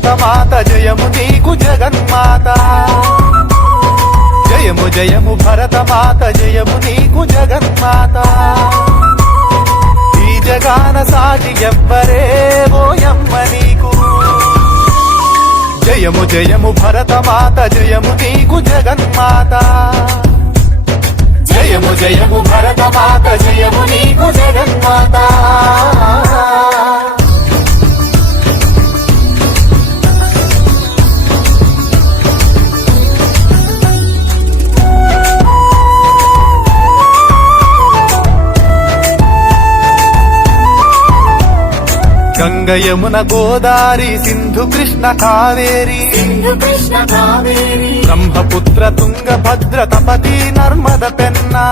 భరతమాత జయము నీకు జగన్మాత జయము జయము భరతమాత జయము నీకు జగన్మాత ఈ జగాన సాటి ఎవ్వరే ఓయమ్మ నీకు జయము జయము భరతమాత జయము నీకు జగన్మాత జయము జయము భరతమాత జయము నీకు జగన్మాత గంగ యమున గోదారి సింధు కృష్ణ కావేరి బ్రహ్మపుత్ర తుంగ భద్ర తపతి నర్మద పెన్నా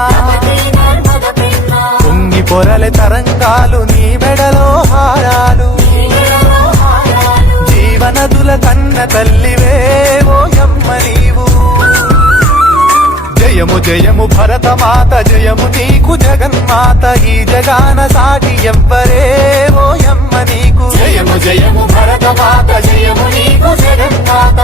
పొంగి పొరలె తరంగాలు నీ మెడలో హారాలు జీవనదుల కన్న తల్లివే ఓయమ్మ నీవు జయము జయము భరతమాత జయము నీకు జగన్మాత ఈ జగాన సాటి ఎవ్వరే ఓయమ్మ నీకు జయము జయము భరతమాత జయము నీకు జగన్మాత